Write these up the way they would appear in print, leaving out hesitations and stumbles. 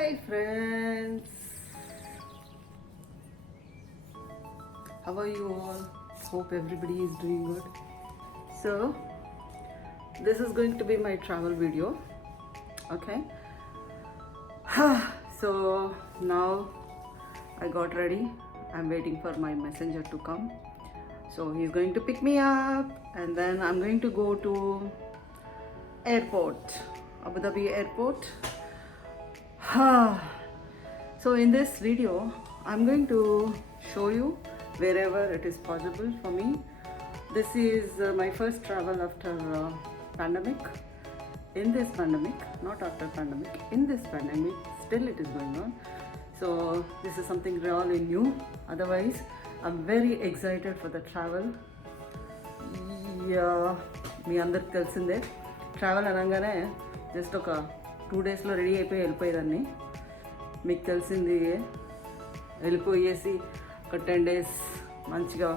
Hi friends, how are you all? Hope everybody is doing good. So this is going to be my travel video. Okay. So now I got ready. I'm waiting for my messenger to come. So he's going to pick me up and then I'm going to go to airport, Abu Dhabi airport. So in this video I'm going to show you wherever it is possible for me. This is my first travel after pandemic. In this pandemic, not after pandemic, in this pandemic, still it is going on. So this is something really new. Otherwise I'm very excited for the travel. మీ అందరికి తెలిసిందే travel అనగానే just ఒక 2 డేస్లో ready అయిపోయి వెళ్ళిపోయేదాన్ని. మీకు తెలిసింది వెళ్ళిపోయేసి ఒక 10 days మంచిగా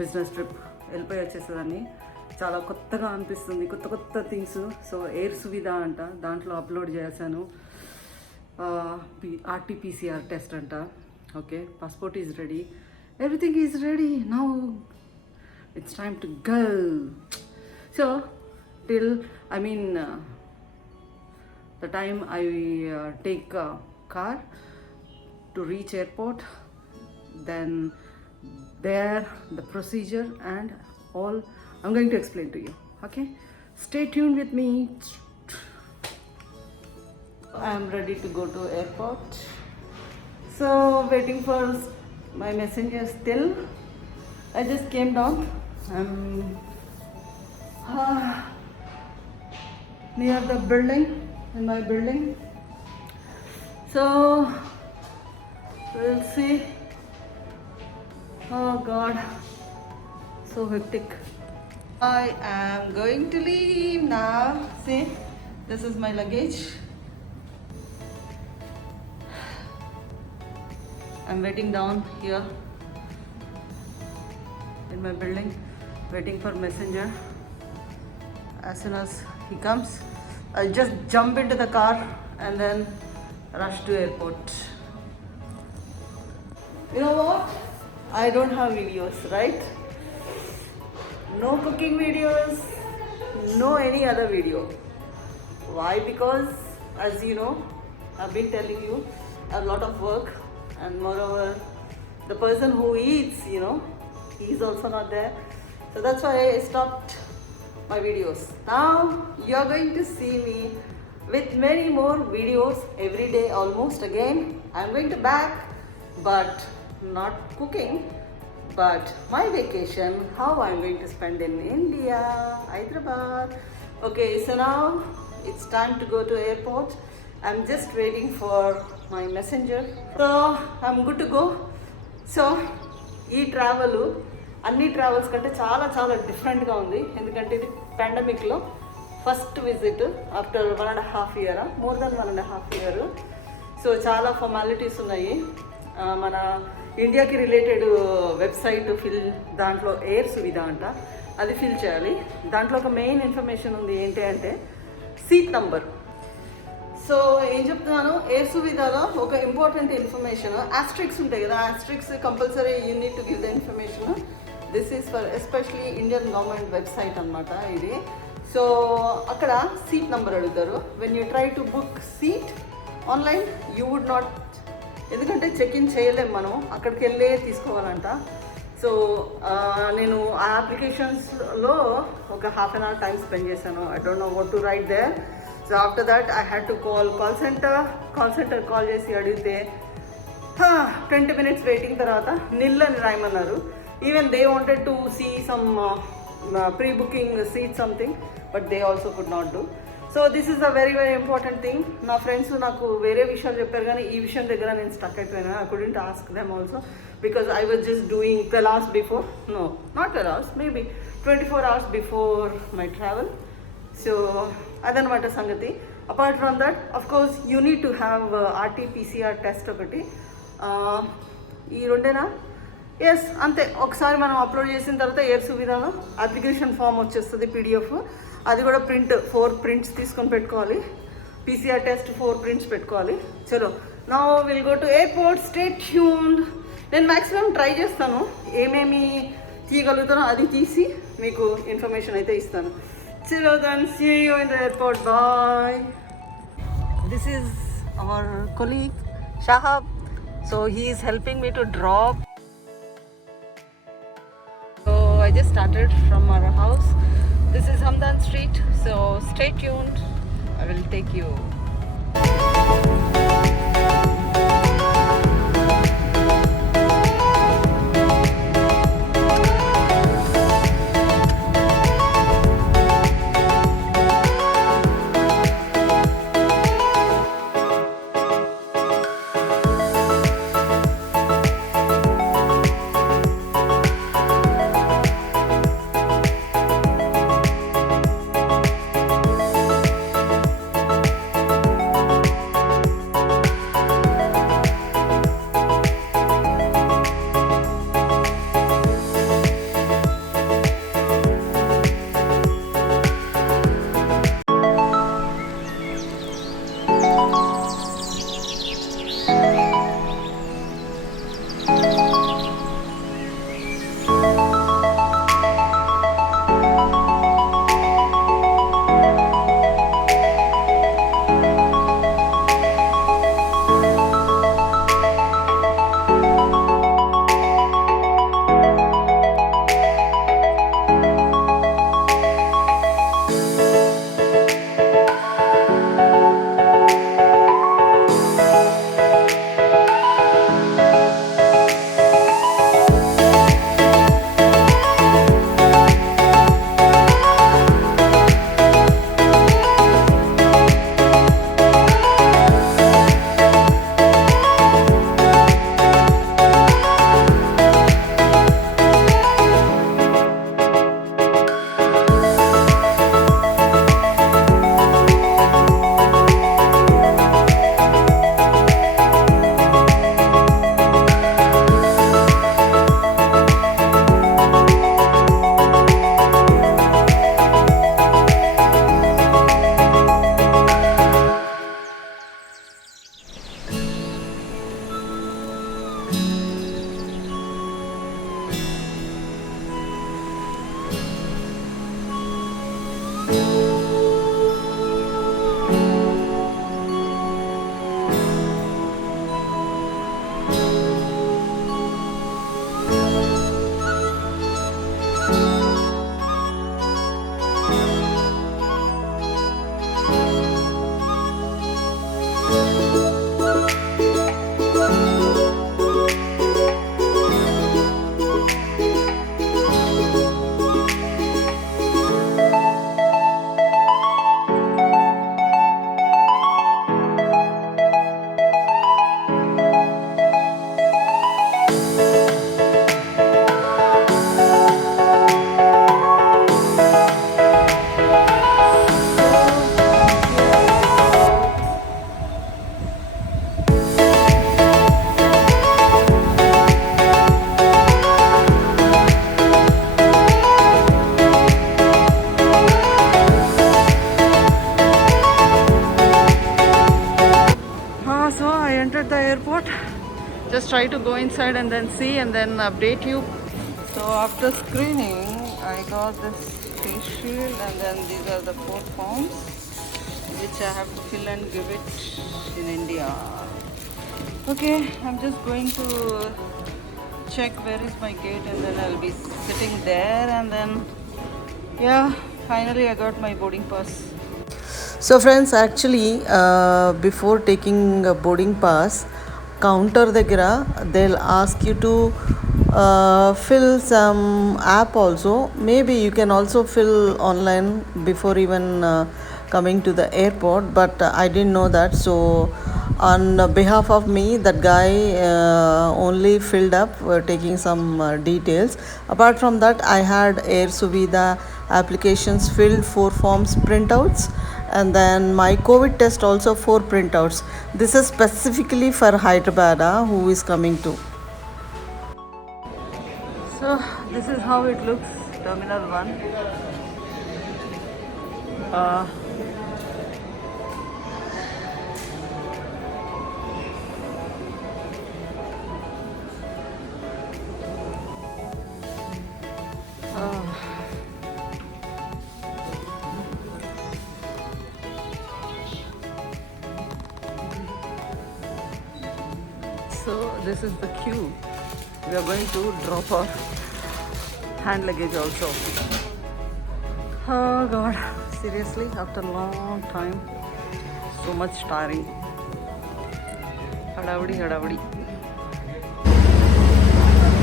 బిజినెస్ ట్రిప్ వెళ్ళిపోయి వచ్చేసేదాన్ని. చాలా కొత్తగా అనిపిస్తుంది, కొత్త కొత్త థింగ్స్. సో ఎయిర్ సువిధ అంట, దాంట్లో అప్లోడ్ చేశాను. RT-PCR టెస్ట్ అంట. Okay, passport is ready, everything is ready. Now it's time to go. So till the time I take a car to reach airport, then there the procedure and all I'm going to explain to you. Okay, stay tuned with me. I am ready to go to airport, so waiting for my messenger still. I just came down. I'm near the building, in my building. So we'll see. Oh God, so hectic. I am going to leave now. See, this is my luggage. I'm waiting down here in my building, waiting for messenger. As soon as he comes, I'll just jump into the car and then rush to airport. You know what? I don't have videos, right? No cooking videos, no any other video. Why? Because as you know, I've been telling you, a lot of work, and moreover, the person who eats, he's also not there. So that's why I stopped my videos. Now you're going to see me with many more videos every day almost. Again I'm going to back, but not cooking, but my vacation, how I'm going to spend in India, Hyderabad. Okay, so now it's time to go to airport. I'm just waiting for my messenger, so I'm good to go. So ఈ travel అన్ని travels కంటే చాలా చాలా డిఫరెంట్గా ఉంది. ఎందుకంటే ఇది పాండమిక్లో first visit after 1.5 year, more than 1.5 year. So చాలా ఫార్మాలిటీస్ ఉన్నాయి. మన ఇండియాకి రిలేటెడ్ వెబ్సైట్ దాంట్లో ఎయిర్ సువిధ అంట, అది ఫిల్ చేయాలి. దాంట్లో ఒక మెయిన్ ఇన్ఫర్మేషన్ ఉంది, ఏంటి అంటే సీట్ నంబర్. సో ఏం చెప్తున్నాను, ఎయిర్ సువిధాలో ఒక ఇంపార్టెంట్ ఇన్ఫర్మేషన్, ఆస్ట్రిక్స్ ఉంటాయి కదా, asterisks compulsory you need to give the information. This is for especially Indian government website అనమాట ఇది. సో అక్కడ సీట్ నెంబర్ అడుగుతారు. When you try to book seat online, you would not, ఎందుకంటే check in చేయలేము మనం, అక్కడికి వెళ్ళే తీసుకోవాలంట. సో నేను ఆ అప్లికేషన్స్లో ఒక 1/2 hour టైం స్పెండ్ చేశాను. I don't know what to write there. So after that I had to call center call చేసి అడిగితే 20 minutes వెయిటింగ్ తర్వాత నిల్ అని రాయమన్నారు. Even they wanted to see some pre-booking seat something, but they also could not do. So this is a very very important thing. నా friends నాకు వేరే విషయాలు చెప్పారు, కానీ ఈ విషయం దగ్గర నేను స్టక్ అయిపోయినా. I couldn't ask them also because I was just doing 12 hours before, no not 12 hours, maybe 24 hours before my travel. So అదనమాట సంగతి. Apart from that, of course you need to have RT-PCR test ఒకటి. ఈ రెండేనా? Yes, అంతే. ఒకసారి మనం upload చేసిన తర్వాత air సువిధాలో application form వచ్చేస్తుంది PDF. అది కూడా 4 prints తీసుకొని పెట్టుకోవాలి. PCR test 4 prints పెట్టుకోవాలి. చలో now we'll go to airport. Stay tuned. నేను మ్యాక్సిమం ట్రై చేస్తాను, ఏమేమి తీయగలుగుతానో అది తీసి మీకు ఇన్ఫర్మేషన్ అయితే ఇస్తాను. చలో then see you in the airport. Bye. This is our colleague Shahab. So he is helping me to drop. So I just started from our house. This is Hamdan Street. So stay tuned. I will take you. Just try to go inside and then see and then update you. So after screening, I got this face shield and then these are the 4 forms which I have to fill and give it in India. Okay, I'm just going to check where is my gate and then I'll be sitting there and then yeah, finally I got my boarding pass. So friends, actually before taking a boarding pass, counter దగ్గర they'll ask you to fill some app also. Maybe you can also fill online before even coming to the airport, but I didn't know that. So on behalf of me, that guy only filled up taking some details. Apart from that, I had Air Suvidha applications filled, 4 forms printouts, and then my COVID test also 4 printouts. This is specifically for Hyderabad who is coming to. So this is how it looks, Terminal 1. So this is the queue. We are going to drop our hand luggage also. Oh God, seriously, after a long time, so much tiring. హడావుడి.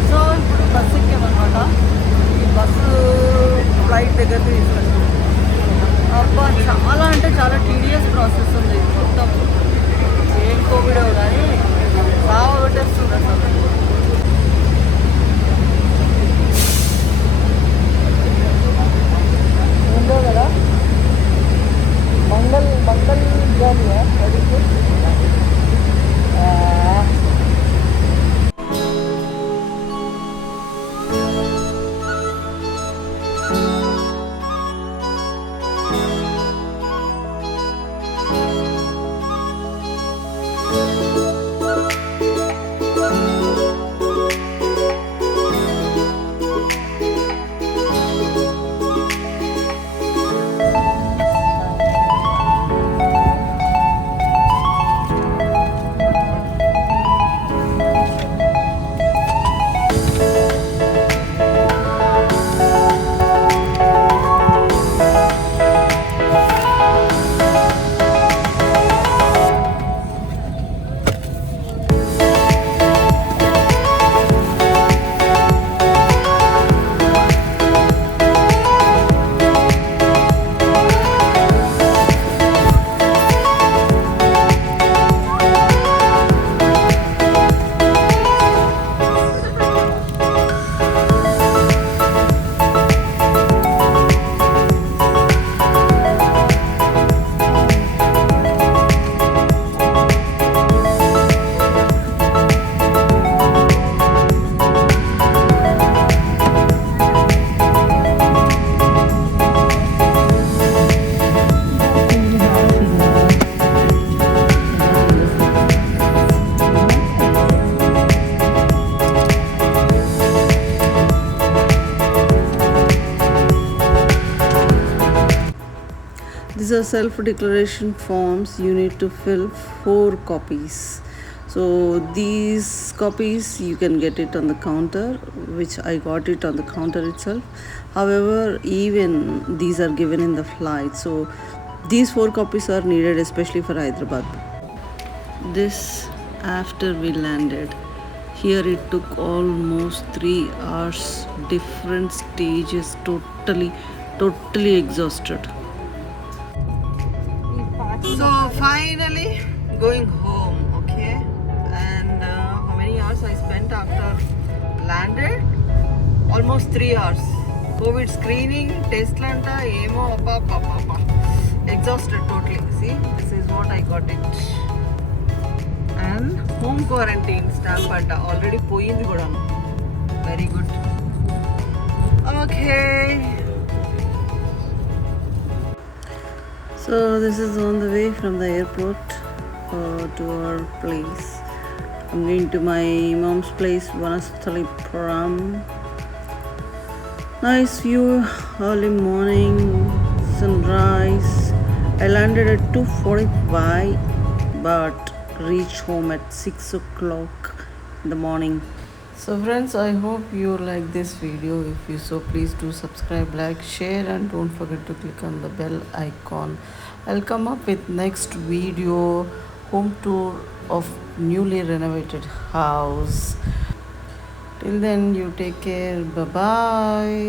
So ఇప్పుడు bus ఎక్కామన్నమాట. ఈ bus flight దగ్గరికి తీసుకెళ్తాం. అబ్బా చాలా అంటే చాలా TDS process ఉంది మొత్తం. ఏం కోవిడ్ కానీ బాగా కొట్టేస్తుంది అసలు. ఉందో కదా మంగళ జాలియా అడిగి These are self-declaration forms. You need to fill 4 copies. So these copies you can get it on the counter, which I got it on the counter itself. However, even these are given in the flight. So these 4 copies are needed especially for Hyderabad. This after we landed. Here it took almost 3 hours, different stages, totally exhausted. So finally going home, okay? And how many hours I spent after landed? Almost 3 hours. COVID screening, test lanta, emo, appa. Exhausted totally. See, this is what I got it. And home quarantine stamp anta already poyindi kuda. Very good. Okay. So this is on the way from the airport to our place. I'm going to my mom's place, Vanasthalipuram. Nice view, early morning, sunrise. I landed at 2:45 but reached home at 6 o'clock in the morning. So friends, I hope you like this video. If you so, please do subscribe, like, share, and don't forget to click on the bell icon. I'll come up with next video, home tour of newly renovated house. Till then, you take care. Bye bye.